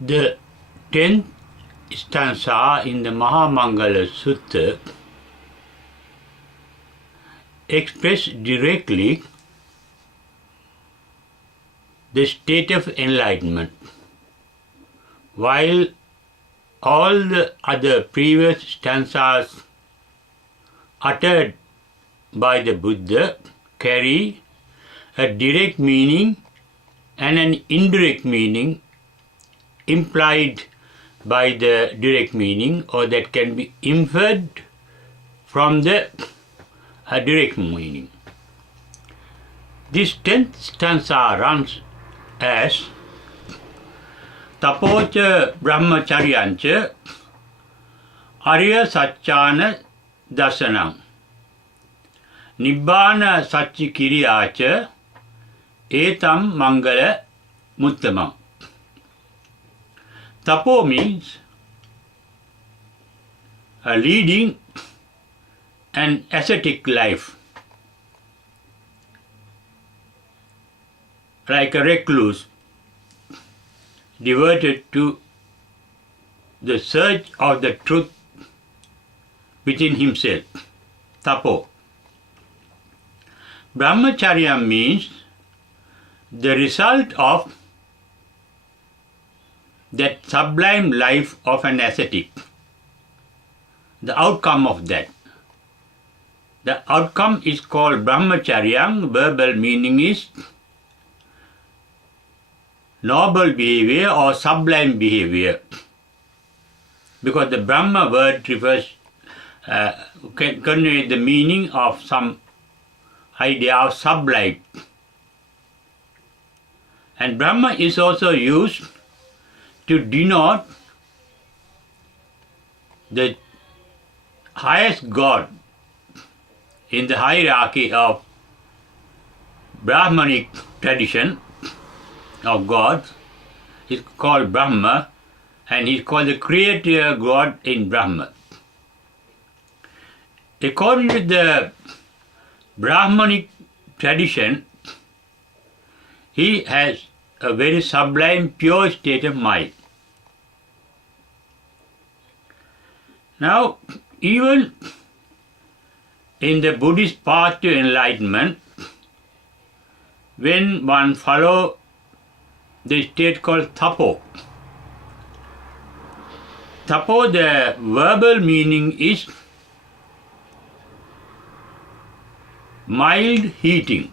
The 10th stanza in the Mangala Sutta expresses directly the state of enlightenment, while all the other previous stanzas uttered by the Buddha carry a direct meaning and an indirect meaning implied by the direct meaning, or that can be inferred from the direct meaning. This 10th stanza runs as Tapocha brahmacharyancha arya satchana dasanam nibbana satchi kiriyacha etam mangala muttamam. Tapo means leading an ascetic life, like a recluse devoted to the search of the truth within himself. Tapo. Brahmacharya means the result of that sublime life of an ascetic, the outcome of that. The outcome is called brahmacharya. Verbal meaning is noble behavior or sublime behavior, because the Brahma word refers, can convey the meaning of some idea of sublime. And Brahma is also used to denote the highest God in the hierarchy of Brahmanic tradition of gods. Is called Brahma, and he is called the creator God in Brahma. According to the Brahmanic tradition, he has a very sublime, pure state of mind. Now, even in the Buddhist path to enlightenment, when one follows the state called Tapo, Tapo, the verbal meaning is mild heating.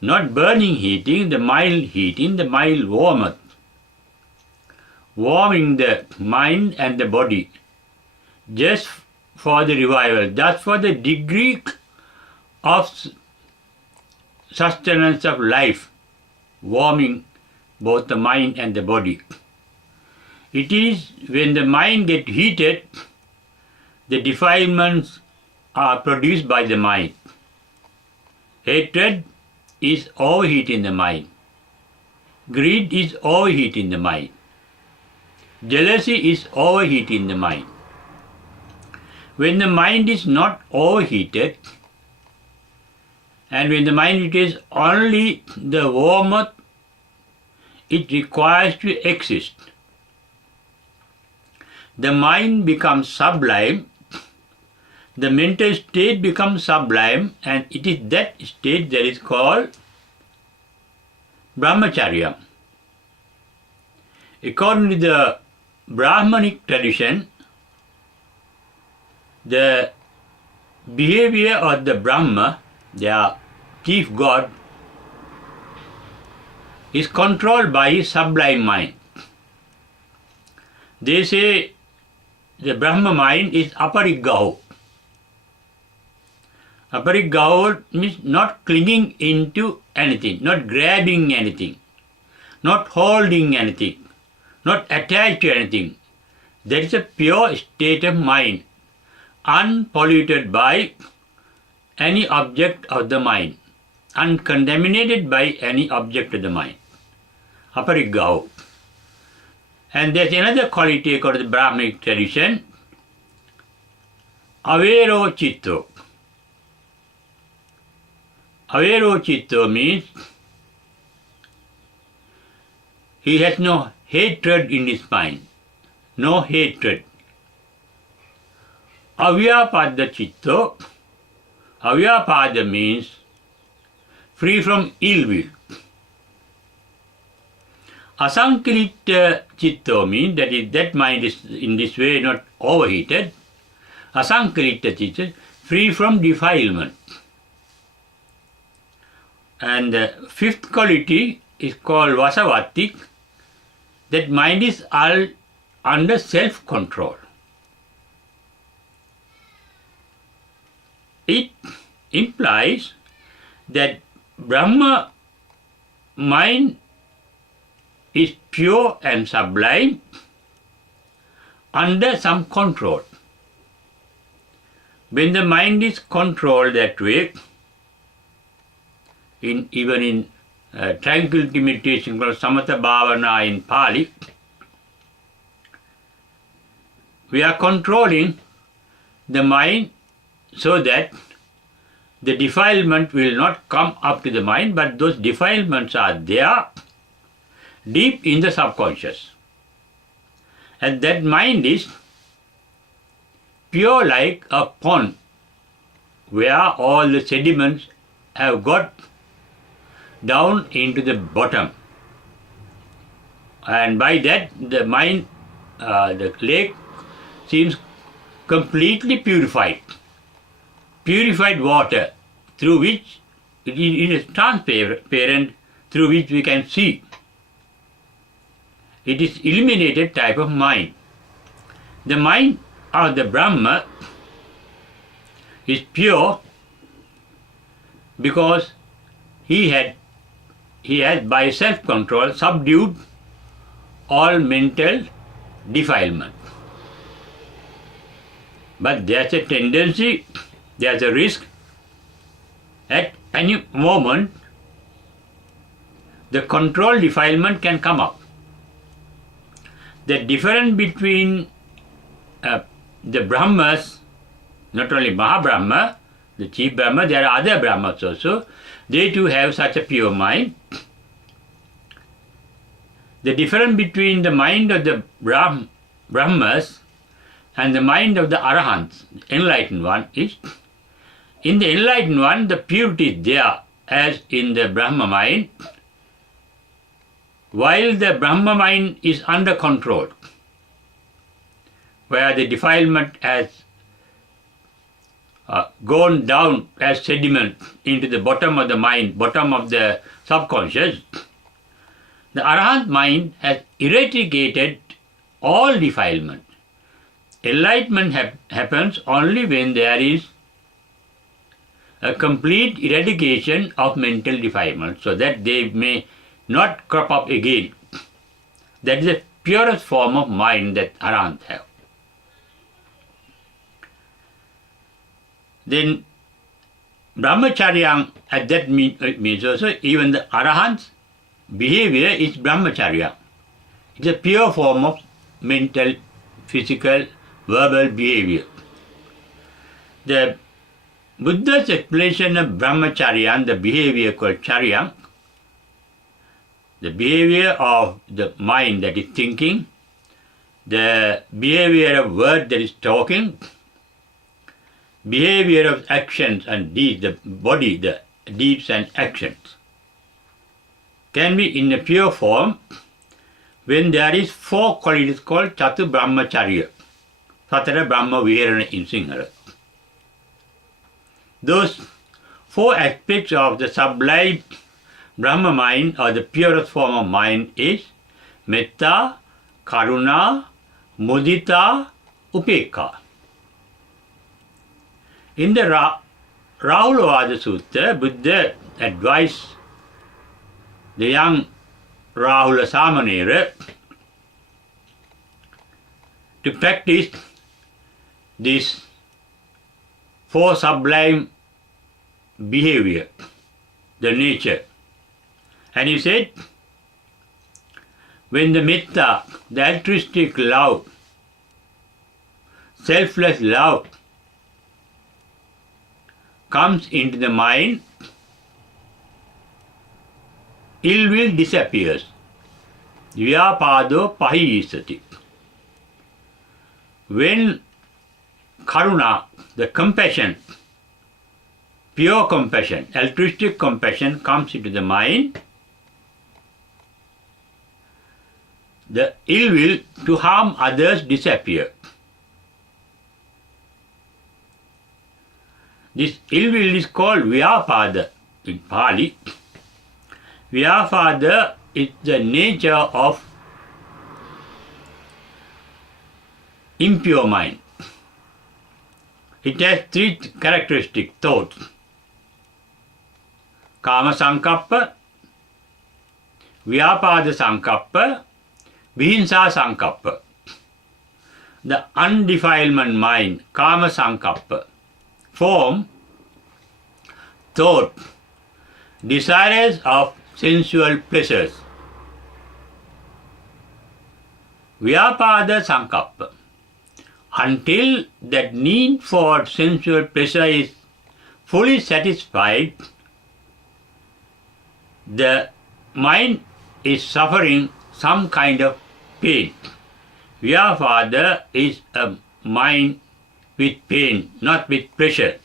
Not burning heating, the mild heating, the mild warmth. Warming the mind and the body just for the revival, just for the degree of sustenance of life, warming both the mind and the body. It is when the mind gets heated, the defilements are produced by the mind. Hatred is overheat in the mind. Greed is overheat in the mind. Jealousy is overheat in the mind. When the mind is not overheated, and when the mind is only the warmth it requires to exist, the mind becomes sublime, the mental state becomes sublime, and it is that state that is called brahmacharya. According to the Brahmanic tradition, the behavior of the Brahma, their chief god, is controlled by his sublime mind. They say the Brahma mind is aparigaho. Aparigaho means not clinging into anything, not grabbing anything, not holding anything, not attached to anything. That is a pure state of mind, unpolluted by any object of the mind, uncontaminated by any object of the mind. Aparigaho. And there's another quality according to the Brahmanic tradition, avero chitto. Avero chitto means He has no hatred in his mind. No hatred. Avyapada chitta. Avyapada means free from ill will. Asankilita chitta means that mind is in this way not overheated. Asankilita chitta, free from defilement. And the fifth quality is called vasavatik. That mind is all under self-control. It implies that Brahma mind is pure and sublime under some control. When the mind is controlled that way, even in tranquility meditation called samatha bhavana in Pali, we are controlling the mind so that the defilement will not come up to the mind, but those defilements are there deep in the subconscious. And that mind is pure like a pond where all the sediments have got down into the bottom. And by that the mind, the lake seems completely purified. Purified water through which it is transparent, through which we can see. It is illuminated type of mind. The mind of the Brahma is pure because he has by self-control subdued all mental defilement. But there's a tendency, there's a risk, at any moment the control defilement can come up. The difference between the Brahmas, not only Mahabrahma, the chief Brahma, there are other Brahmas also, they too have such a pure mind. The difference between the mind of the Brahmas and the mind of the Arahants, enlightened one, is in the enlightened one the purity is there as in the Brahma mind, while the Brahma mind is under control, where the defilement has gone down as sediment into the bottom of the mind, bottom of the subconscious. The Arahant mind has eradicated all defilement. Enlightenment happens only when there is a complete eradication of mental defilement, so that they may not crop up again. That is the purest form of mind that Arahants have. Then Brahmacharya at that means also even the Arahant's behavior is Brahmacharya. It's a pure form of mental, physical, verbal behavior. The Buddha's explanation of Brahmacharya, the behavior called Charya, the behavior of the mind that is thinking, the behavior of word that is talking, behavior of actions and deeds, the body, the deeds and actions, can be in a pure form when there is four qualities called Chatu Brahmacharya, Satara Brahma Viharana in Sinhala. Those four aspects of the sublime Brahma mind or the purest form of mind is Metta, Karuna, Mudita, Upekha. In the Rahulavada Sutta, Buddha advised the young Rahula Samanera to practice this four sublime behavior, the nature. And he said, when the metta, the altruistic love, selfless love comes into the mind, ill will disappears. Vyapado pahiyisati. When karuna, the compassion, pure compassion, altruistic compassion comes into the mind, the ill will to harm others disappear. This ill will is called Vyapada in Pali. Vyapada is the nature of impure mind. It has three characteristic thoughts. Kama sankappa, Vyapada sankappa, Vihinsa sankappa. The undefilement mind, Kama sankappa, form, thought, desires of sensual pleasures. Vyapada sankappa. Until that need for sensual pleasure is fully satisfied, the mind is suffering some kind of pain. Vyapada is a mind with pain, not with pleasure.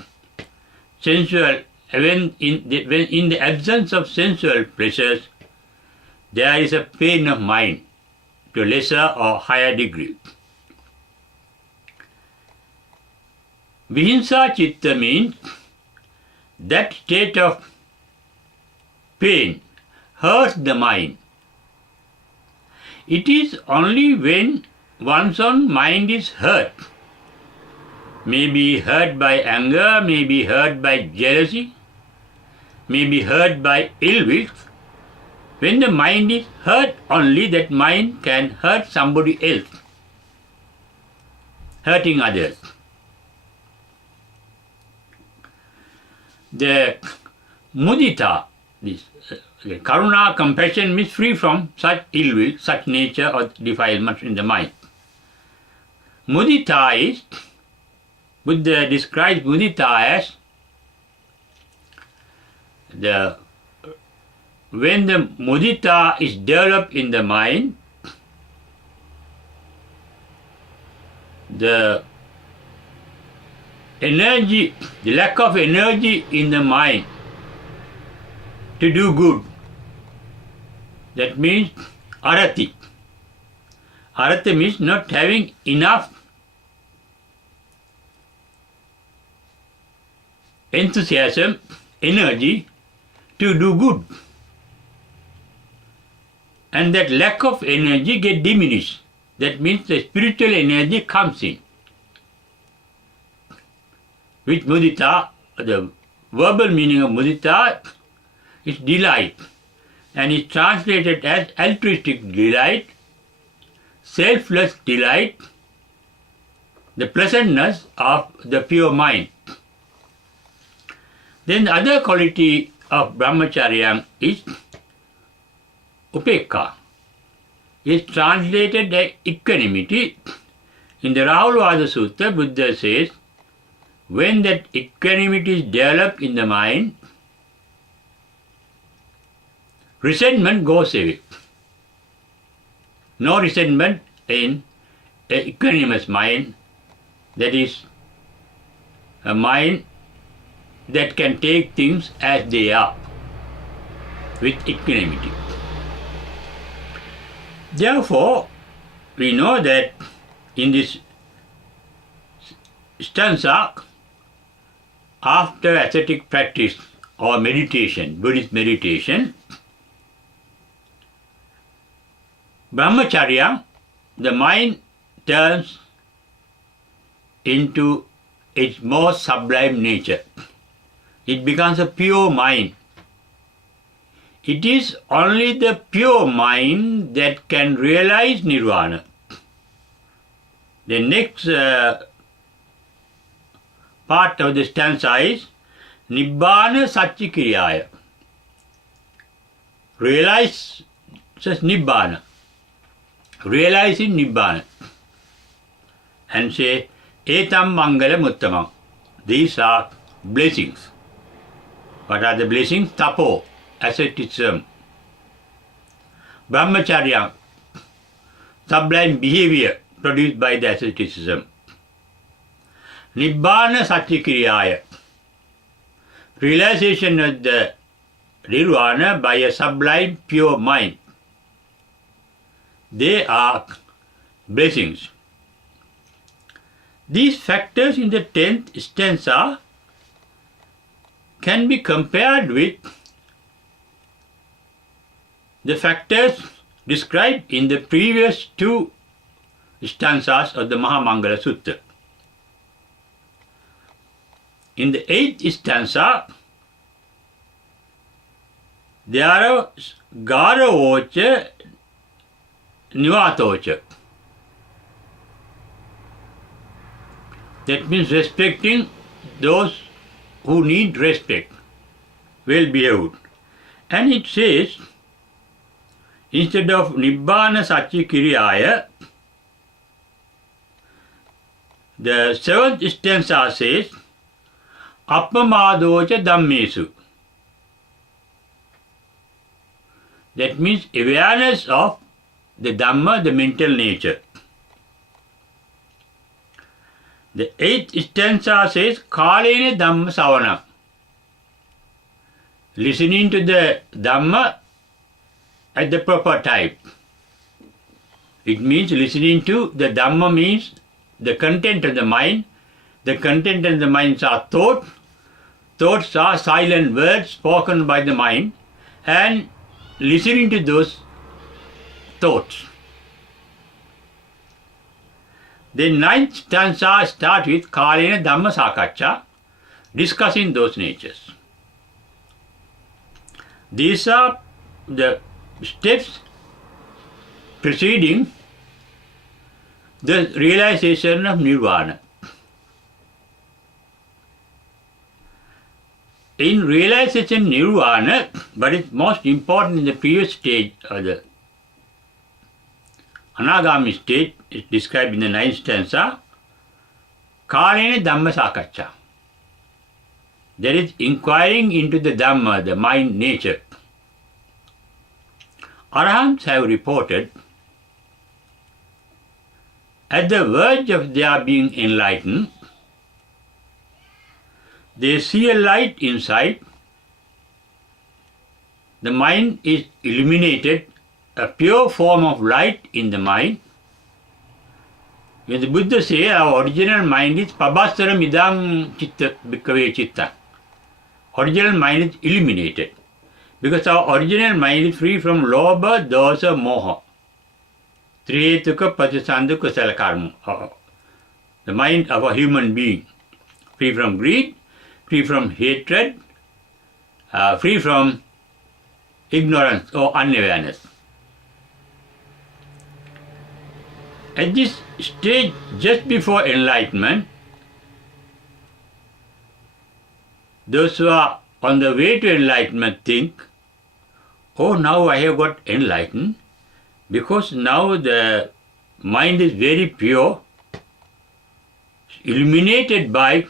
Sensual, when in the absence of sensual pleasures, there is a pain of mind to lesser or higher degree. Vihinsa chitta means that state of pain hurts the mind. It is only when one's own mind is hurt, may be hurt by anger, may be hurt by jealousy, may be hurt by ill will. When the mind is hurt, only that mind can hurt somebody else, hurting others. The mudita, this karuna, compassion means free from such ill will, such nature or defilements in the mind. Mudita is, Buddha describes mudita as when the mudita is developed in the mind, the energy, the lack of energy in the mind to do good. That means arati. Arati means not having enough enthusiasm, energy to do good. And that lack of energy gets diminished. That means the spiritual energy comes in. With mudita, the verbal meaning of mudita is delight, and is translated as altruistic delight, selfless delight, the pleasantness of the pure mind. Then the other quality of brahmacharya is upekka. It is translated as equanimity. In the Mangala Sutta, Buddha says, when that equanimity is developed in the mind, resentment goes away. No resentment in an equanimous mind, that is a mind that can take things as they are with equanimity. Therefore, we know that in this stanza, after ascetic practice or meditation, Buddhist meditation, brahmacharya, the mind turns into its most sublime nature. It becomes a pure mind. It is only the pure mind that can realize Nirvana. The next part of the stanza is Nibbana Satchikiriyaya. Realize Nibbana. Realizing Nibbana. And say, Etam Mangala Muttamam. These are blessings. What are the blessings? Tapo, asceticism, brahmacharya, sublime behavior produced by the asceticism. Nibbana Satyakiriyaya, realization of the Nirvana by a sublime pure mind. They are blessings. These factors in the 10th stanza can be compared with the factors described in the previous 2 stanzas of the Mangala Sutta. In the 8th stanza, there are Garavocha, Nivatocha. That means respecting those who need respect, well behaved. And it says, instead of Nibbana Satyakiriyaya, the 7th stanza says, Appamadocha Dhammesu. That means awareness of the Dhamma, the mental nature. The 8th stanza says, Kalena Dhamma Savana. Listening to the Dhamma at the proper time. It means listening to the Dhamma means the content of the mind. The content of the minds are thought. Thoughts are silent words spoken by the mind, and listening to those thoughts. The 9th stanza starts with Kalena Dhamma Sakacha, discussing those natures. These are the steps preceding the realization of Nirvana. In realization Nirvana, but it's most important in the previous stage of the Anagami state, is described in the 9th stanza, Kalena Dhamma Sakacha. There is inquiring into the Dhamma, the mind nature. Arahants have reported, at the verge of their being enlightened, they see a light inside, the mind is illuminated, a pure form of light in the mind. When the Buddha says our original mind is pabhasaram idam chitta bhikkhave chitta, original mind is illuminated, because our original mind is free from lobha, dosa, moha, trihetuka patisandhu kusala karma, the mind of a human being, free from greed, free from hatred, free from ignorance or unawareness. At this stage, just before enlightenment, those who are on the way to enlightenment think, oh, now I have got enlightened, because now the mind is very pure, illuminated by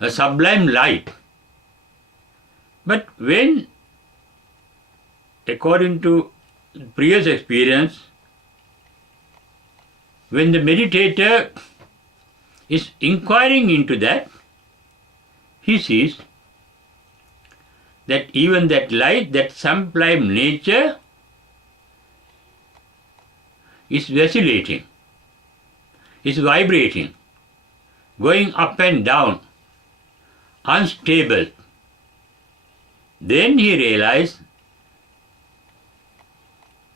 a sublime light. But when, according to previous experience, when the meditator is inquiring into that, he sees that even that light, that sublime nature, is vacillating, is vibrating, going up and down, unstable. Then he realized,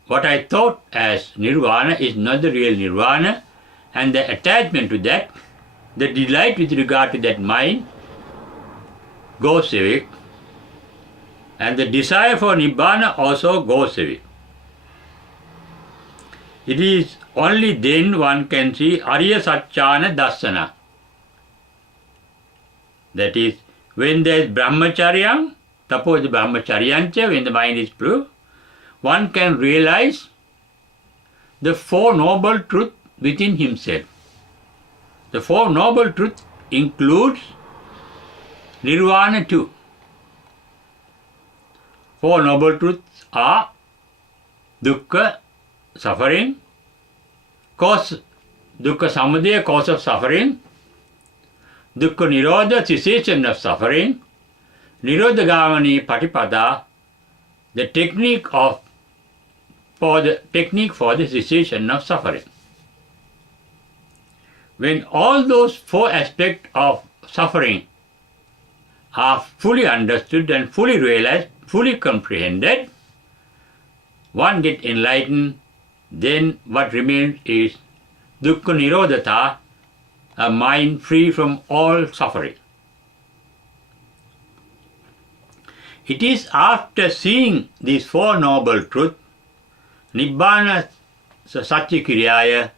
what I thought as Nirvana is not the real Nirvana, and the attachment to that, the delight with regard to that mind, goes away, and the desire for Nibbana also goes away. It is only then one can see Arya Satchana Dassana. That is, when there is Brahmacharya, suppose the Brahmacharyancha, when the mind is pure, one can realize the Four Noble Truths within himself. The Four Noble Truths includes Nirvana too. Four Noble Truths are Dukkha, suffering, cause dukkha samudaya, cause of suffering, dukkha nirodha, cessation of suffering, nirodha gamani patipada, the technique for the cessation of suffering. When all those four aspects of suffering are fully understood and fully realized, fully comprehended, one gets enlightened, then what remains is dukkha nirodhata, a mind free from all suffering. It is after seeing these four noble truths, Nibbana Satyakiriyaya,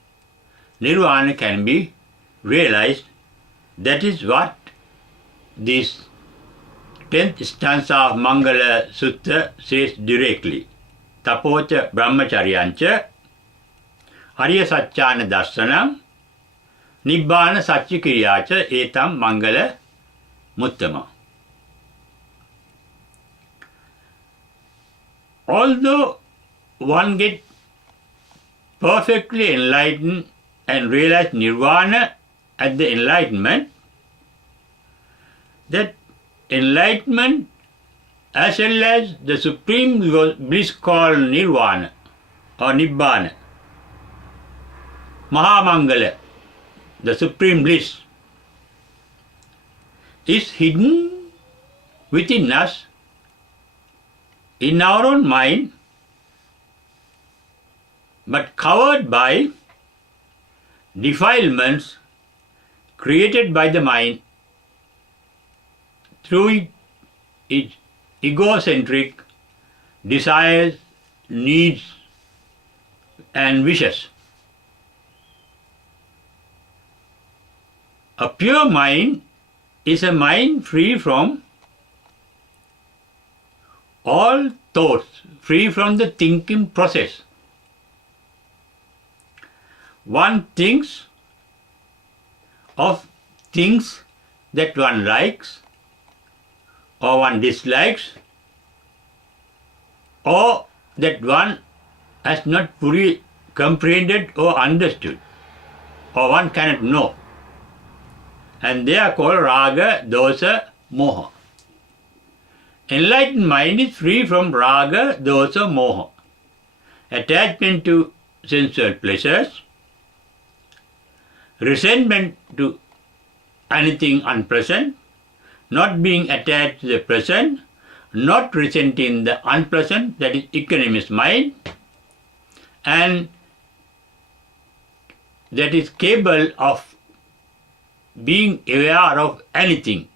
Nirvana can be realized. That is what this 10th stanza of Mangala Sutta says directly. Tapocha brahmacharyancha, Arya Satchana Darsanam, Nibbana Satyakiriyacha etam Mangala Muttama. Although one gets perfectly enlightened and realize Nirvana at the enlightenment, that enlightenment as well as the supreme bliss called Nirvana or Nibbana, Mahamangala, the supreme bliss, is hidden within us, in our own mind, but covered by defilements created by the mind through its ego-centric desires, needs and wishes. A pure mind is a mind free from all thoughts, free from the thinking process. One thinks of things that one likes or one dislikes or that one has not fully comprehended or understood or one cannot know. And they are called raga, dosa, moha. Enlightened mind is free from raga, dosa, moha. Attachment to sensual pleasures, resentment to anything unpleasant, not being attached to the present, not resenting the unpleasant, that is equanimous mind, and that is capable of being aware of anything,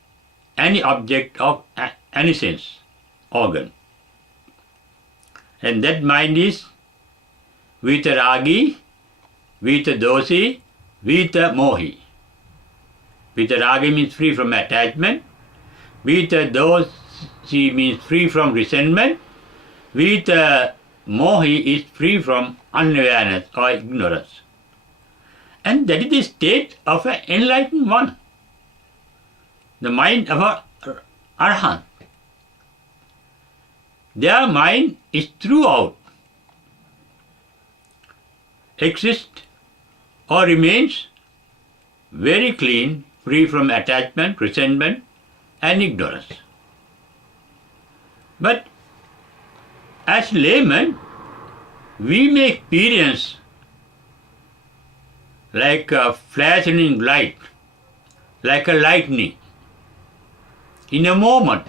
any object of any sense, organ. And that mind is vitaragi, vitadosi, vita mohi. Vitaragi means free from attachment, vitadosi means free from resentment, vita mohi is free from unawareness or ignorance. And that is the state of an enlightened one, the mind of an arhat. Their mind is throughout, exists or remains very clean, free from attachment, resentment and ignorance. But as laymen, we may experience like a flashing light, like a lightning, in a moment.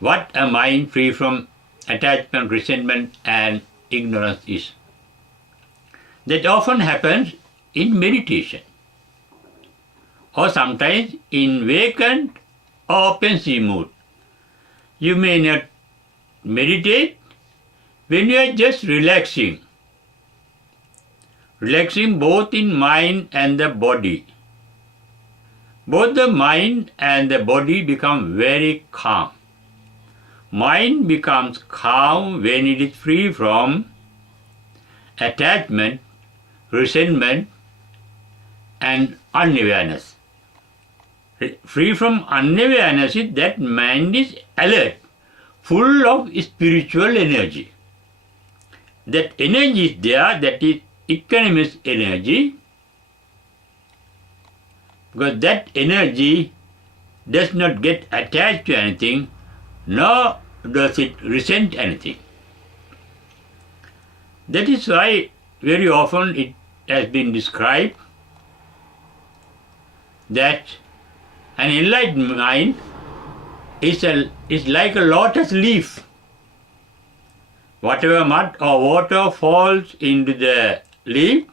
What a mind free from attachment, resentment and ignorance is. That often happens in meditation, or sometimes in vacant or pensive mood. You may not meditate when you are just relaxing both in mind and the body. Both the mind and the body become very calm. Mind becomes calm when it is free from attachment, resentment and unawareness. Free from unawareness is that mind is alert, full of spiritual energy. that energy is there, that is equanimous energy, because that energy does not get attached to anything, nor does it resent anything. That is why very often it has been described that an enlightened mind is like a lotus leaf. Whatever mud or water falls into the leaf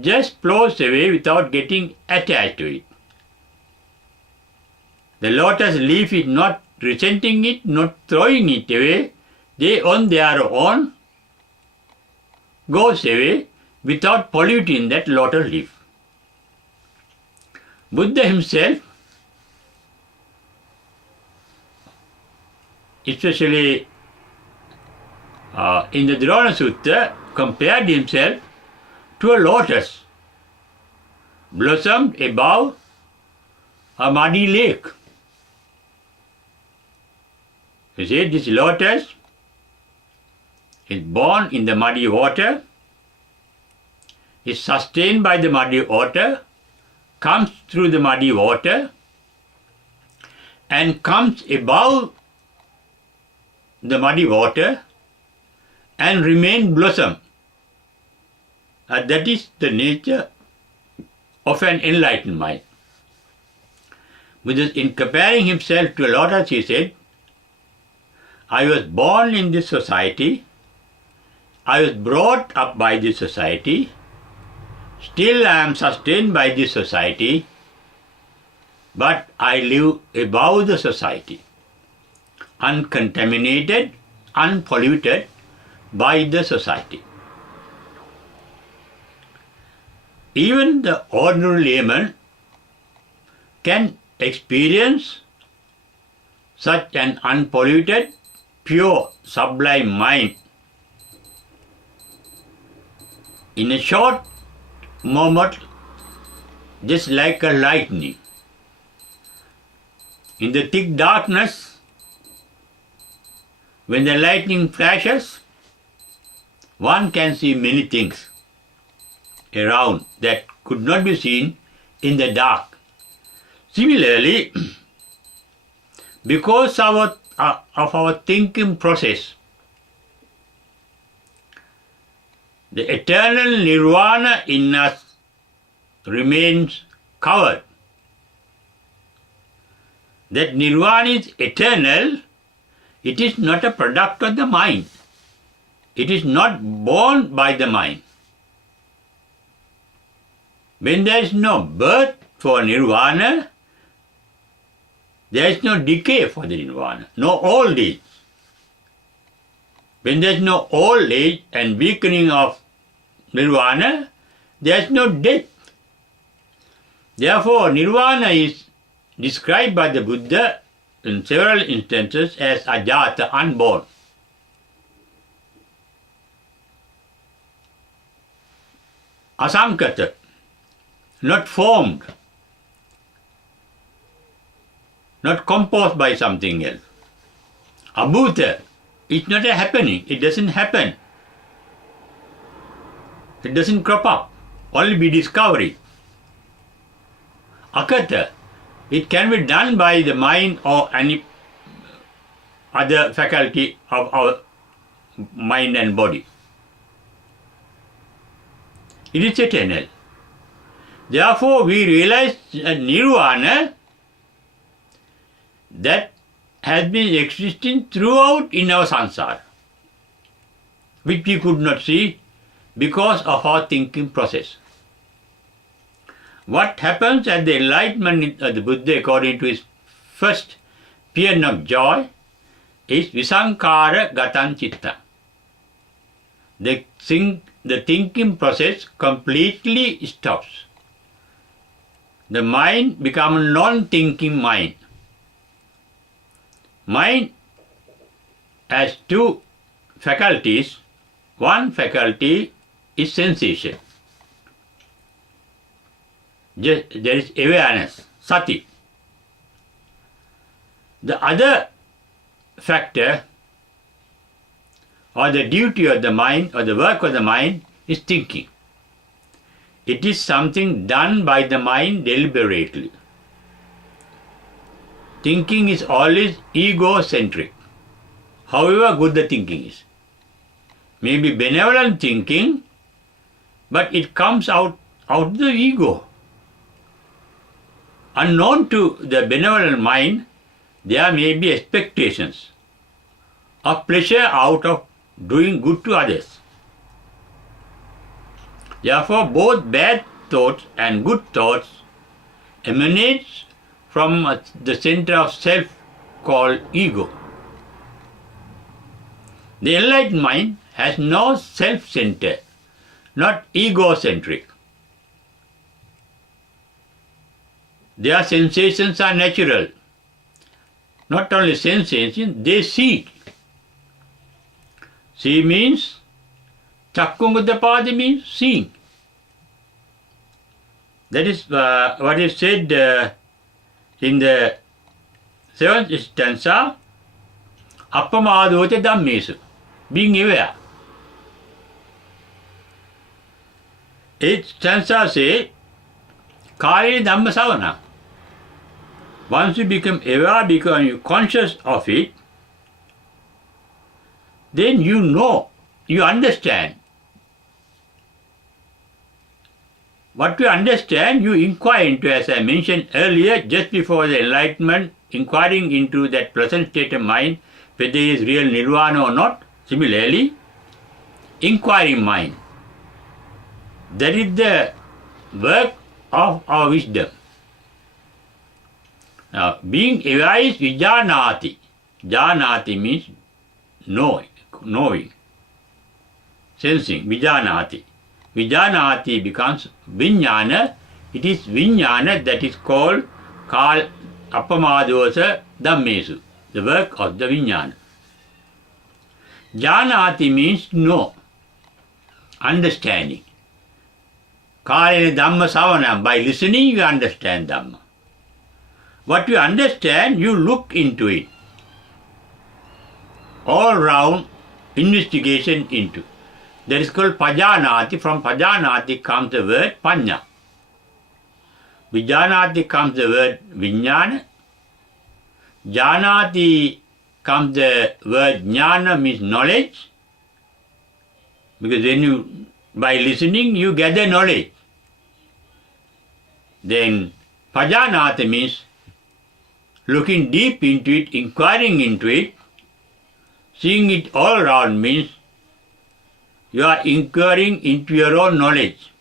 just flows away without getting attached to it. The lotus leaf is not resenting it, not throwing it away. They on their own goes away without polluting that lotus leaf. Buddha himself, especially in the Nirvana Sutta, compared himself to a lotus blossomed above a muddy lake. You see, this lotus is born in the muddy water, is sustained by the muddy water, comes through the muddy water, and comes above the muddy water and remain blossom. That is the nature of an enlightened mind. Buddha, in comparing himself to a lotus, he said, I was born in this society, I was brought up by this society, still I am sustained by this society, but I live above the society, uncontaminated, unpolluted by the society. Even the ordinary layman can experience such an unpolluted, pure, sublime mind in a short moment, just like a lightning. In the thick darkness, when the lightning flashes, one can see many things around that could not be seen in the dark. Similarly, because of our thinking process, the eternal Nirvana in us remains covered. That Nirvana is eternal, it is not a product of the mind. It is not born by the mind. When there is no birth for Nirvana, there is no decay for the Nirvana, no old age. When there is no old age and weakening of Nirvana, there is no death. Therefore, Nirvana is described by the Buddha in several instances as ajata, unborn. Asamkata, not formed, not composed by something else. Abhuta, it's not a happening, it doesn't happen. It doesn't crop up, only be discovery. Akata, it can be done by the mind or any other faculty of our mind and body. It is eternal. Therefore, we realize Nirvana that has been existing throughout in our samsara, which we could not see because of our thinking process. What happens at the enlightenment of the Buddha, according to his first paean of joy, is visankara gatan citta. The thinking process completely stops. The mind becomes a non-thinking mind. Mind has two faculties. One faculty is sensation. There is awareness, sati. The other factor or the duty of the mind or the work of the mind is thinking. It is something done by the mind deliberately. Thinking is always ego-centric, however good the thinking is. Maybe benevolent thinking, but it comes out of the ego. Unknown to the benevolent mind, there may be expectations of pleasure out of doing good to others. Therefore, both bad thoughts and good thoughts emanate from the center of self called ego. The enlightened mind has no self-center, not ego-centric. Their sensations are natural. Not only sensations, they see. See means, Chakkunguddapadi means seeing. That is what is said in the 7th stanza, Appamadote Dhammesu, being aware. 8th stanza says, Kale Dhamma Savana. Once you become aware, become conscious of it, then you know, you understand. What you understand, you inquire into, as I mentioned earlier, just before the enlightenment, inquiring into that present state of mind, whether it is real nirvana or not. Similarly, inquiring mind. That is the work of our wisdom. Now, being aware is vijanati. Janati means knowing, sensing, vijanati. Vijanati becomes vijnana. It is vijnana that is called appamadosa dhammesu, the work of the vijnana. Janati means know, understanding. Kalena dhamma savana, by listening you understand dhamma. What you understand, you look into it. All round investigation into. That is called pajanati. From pajanati comes the word panya. Vijanati comes the word vijnana. Janati comes the word jnana, means knowledge. Because when you, by listening, you gather knowledge. Then pajanati means looking deep into it, inquiring into it, seeing it all around means you are inquiring into your own knowledge.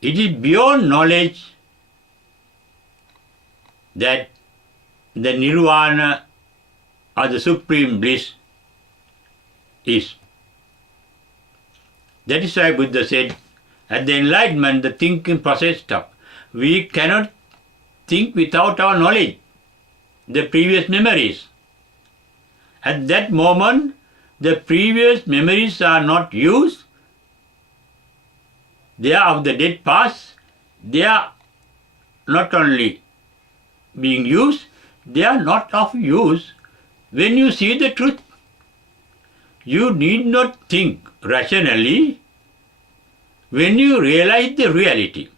It is beyond knowledge that the Nirvana or the supreme bliss is. That is why Buddha said, at the enlightenment, the thinking process stops. We cannot think without our knowledge, the previous memories. At that moment, the previous memories are not used. They are of the dead past. They are not only being used, they are not of use when you see the truth. You need not think rationally when you realize the reality.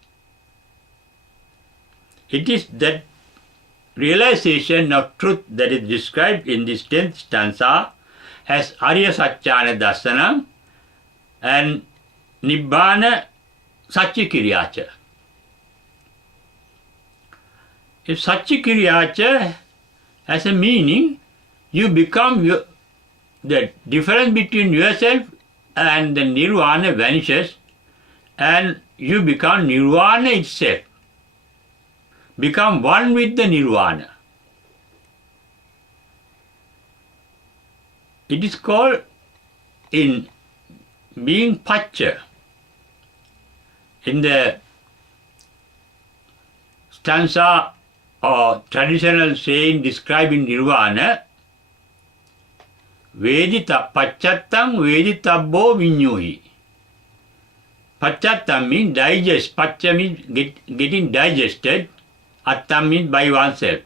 It is that realization of truth that is described in this 10th stanza as Arya Satchana Dasanam and Nibbana Satchikiryacha. If Satchikiryacha has a meaning, you become the difference between yourself and the Nirvana vanishes and you become Nirvana itself. Become one with the Nirvana. It is called in being Pacha. In the stanza or traditional saying describing Nirvana, Vedita Pachattam Veditabbo Vinyuhi. Pachattam means digest. Pacha means getting digested. Attam means by oneself.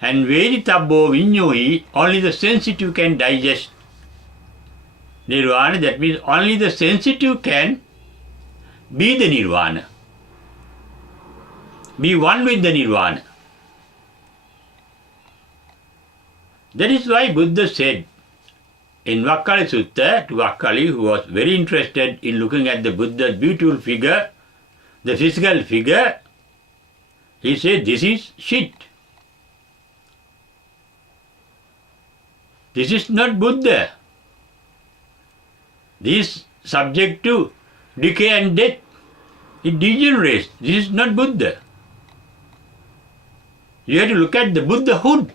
And veditabbo vinyohi, only the sensitive can digest Nirvana. That means only the sensitive can be the Nirvana, be one with the Nirvana. That is why Buddha said in Mangala Sutta to Vakkali, who was very interested in looking at the Buddha's beautiful figure, the physical figure, he said, this is shit. This is not Buddha. This is subject to decay and death. It degenerates. This is not Buddha. You have to look at the Buddhahood.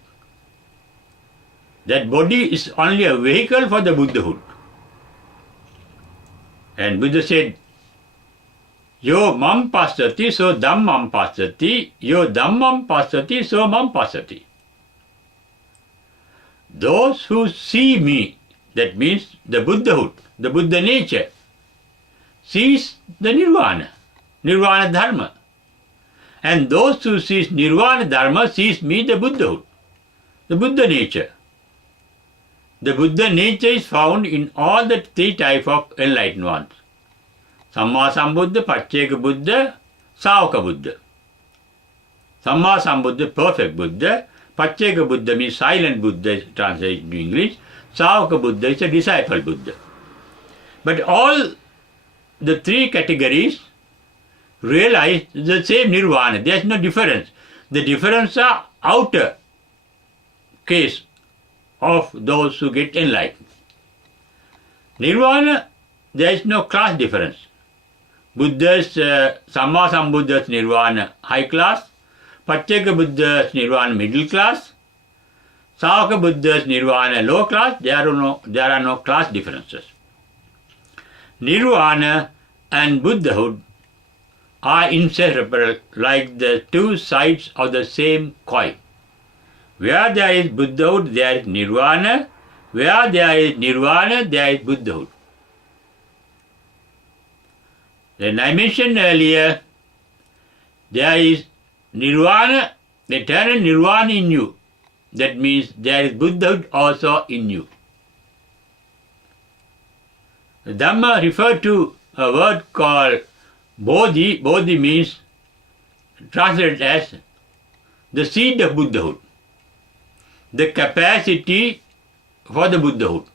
That body is only a vehicle for the Buddhahood. And Buddha said, Yo mam pasati, so dhammam pasati. Yo dhammam pasati, so mam pasati. Those who see me, that means the Buddhahood, the Buddha nature, sees the Nirvana, Nirvana Dharma. And those who sees Nirvana Dharma sees me, the Buddhahood, the Buddha nature. The Buddha nature is found in all the three types of enlightened ones. Samma Sambuddha, Pacceka Buddha, Savaka Buddha. Samma Sambuddha, perfect Buddha. Pacceka Buddha means silent Buddha, translated into English. Savaka Buddha is a disciple Buddha. But all the three categories realize the same Nirvana. There is no difference. The difference are outer case of those who get enlightened. Nirvana, there is no class difference. Buddha's, Samma Sambuddha's Nirvana high class, Pacceka Buddha's Nirvana middle class, Savaka Buddha's Nirvana low class. There are no class differences. Nirvana and Buddhahood are inseparable, like the two sides of the same coin. Where there is Buddhahood, there is Nirvana. Where there is Nirvana, there is Buddhahood. Then I mentioned earlier, there is Nirvana, eternal Nirvana in you. That means there is Buddhahood also in you. The Dhamma referred to a word called Bodhi. Bodhi means translated as the seed of Buddhahood, the capacity for the Buddhahood,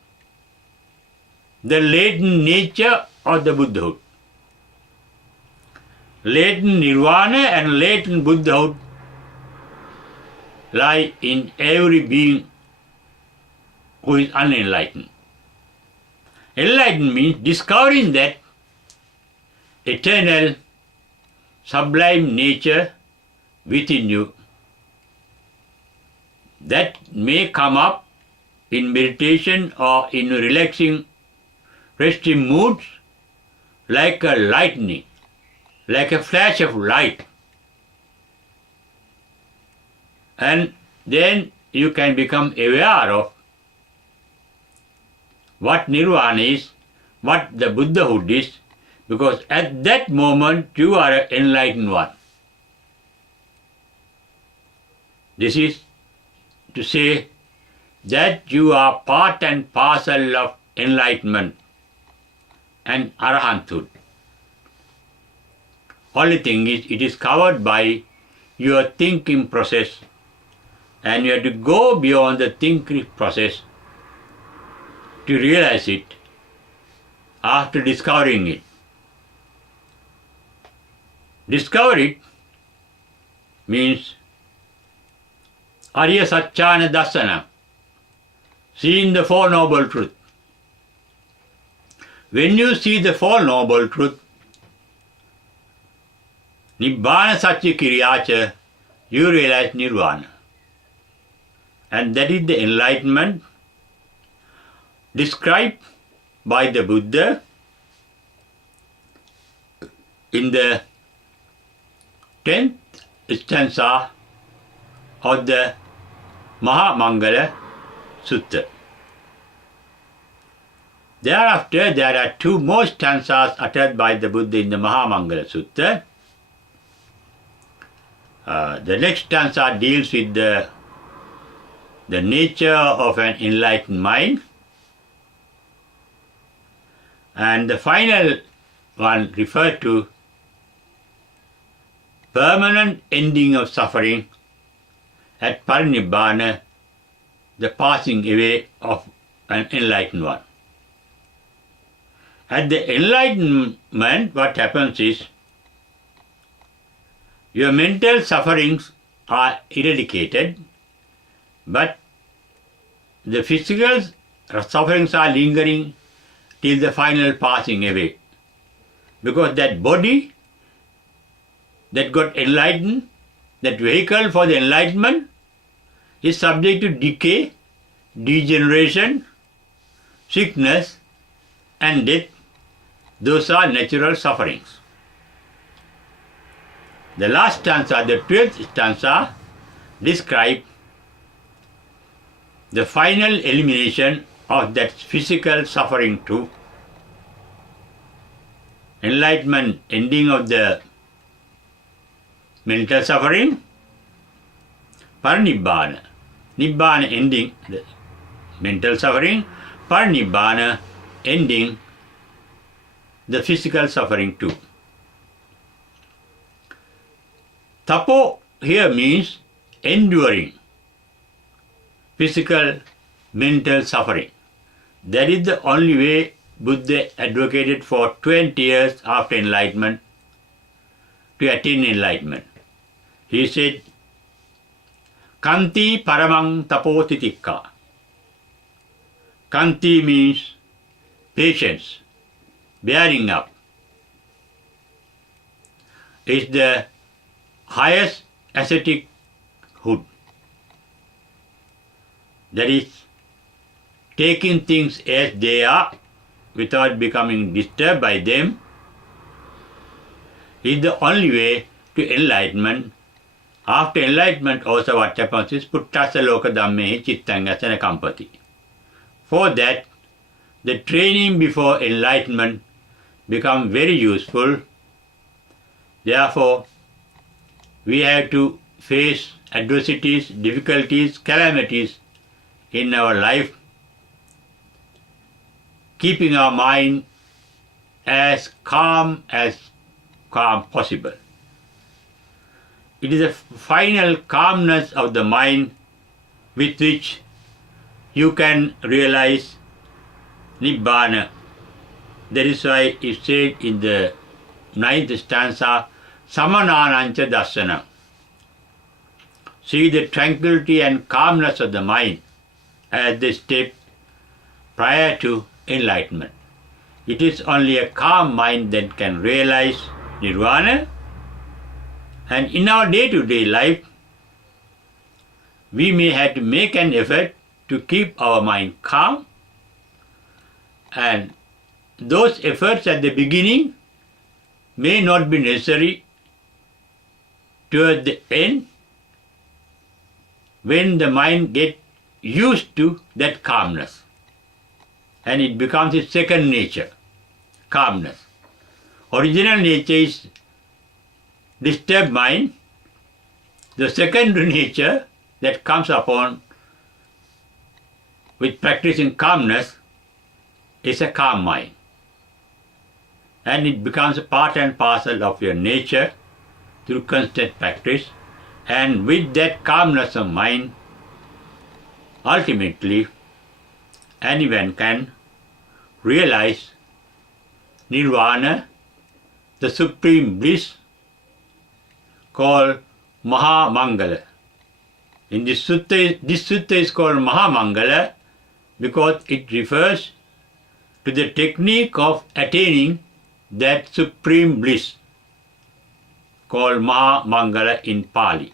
the latent nature of the Buddhahood. Latent Nirvana and latent Buddhahood lie in every being who is unenlightened. Enlightened means discovering that eternal, sublime nature within you that may come up in meditation or in relaxing, resting moods like a lightning, like a flash of light. And then you can become aware of what Nirvana is, what the Buddhahood is, because at that moment you are an enlightened one. This is to say that you are part and parcel of enlightenment and arahanthood. Only thing is, it is covered by your thinking process, and you have to go beyond the thinking process to realize it after discovering it. Discover it means Arya Satchana Dasana, seeing the Four Noble Truth. When you see the Four Noble Truth, Nibbana Satya Kiriyacha, you realize Nirvana. And that is the enlightenment described by the Buddha in the 10th stanza of the Mangala Sutta. Thereafter, there are two more stanzas uttered by the Buddha in the Mangala Sutta. The next stanza deals with the the nature of an enlightened mind. And the final one referred to permanent ending of suffering at Parinibbana, the passing away of an enlightened one. At the enlightenment, what happens is your mental sufferings are eradicated, but the physical sufferings are lingering till the final passing away. Because that body that got enlightened, that vehicle for the enlightenment, is subject to decay, degeneration, sickness, and death. Those are natural sufferings. The last stanza, the 12th stanza, describes the final elimination of that physical suffering too. Enlightenment, ending of the mental suffering. Parinibbana, Nibbana, ending the mental suffering. Parinibbana, ending the physical suffering too. Tapo here means enduring physical, mental suffering. That is the only way Buddha advocated for 20 years after enlightenment to attain enlightenment. He said, Kanti paramang tapotitikka. Kanti means patience, bearing up. It's the highest ascetichood. That is, taking things as they are without becoming disturbed by them is the only way to enlightenment. After enlightenment also what happens is puttasa loka dhammehi chittangasana kampati. For that, the training before enlightenment becomes very useful. Therefore, we have to face adversities, difficulties, calamities in our life, keeping our mind as calm possible. It is a final calmness of the mind with which you can realize Nibbana. That is why it said in the 9th stanza, Samananancha Darsana. See the tranquility and calmness of the mind as the step prior to enlightenment. It is only a calm mind that can realize Nirvana. And in our day-to-day life, we may have to make an effort to keep our mind calm. And those efforts at the beginning may not be necessary toward the end, when the mind gets used to that calmness. And it becomes its second nature, calmness. Original nature is disturbed mind. The secondary nature that comes upon with practicing calmness is a calm mind. And it becomes a part and parcel of your nature through constant practice. And with that calmness of mind, ultimately, anyone can realize Nirvana, the supreme bliss, called Mangala. In this sutta is called Mangala because it refers to the technique of attaining that supreme bliss called Mangala in Pali.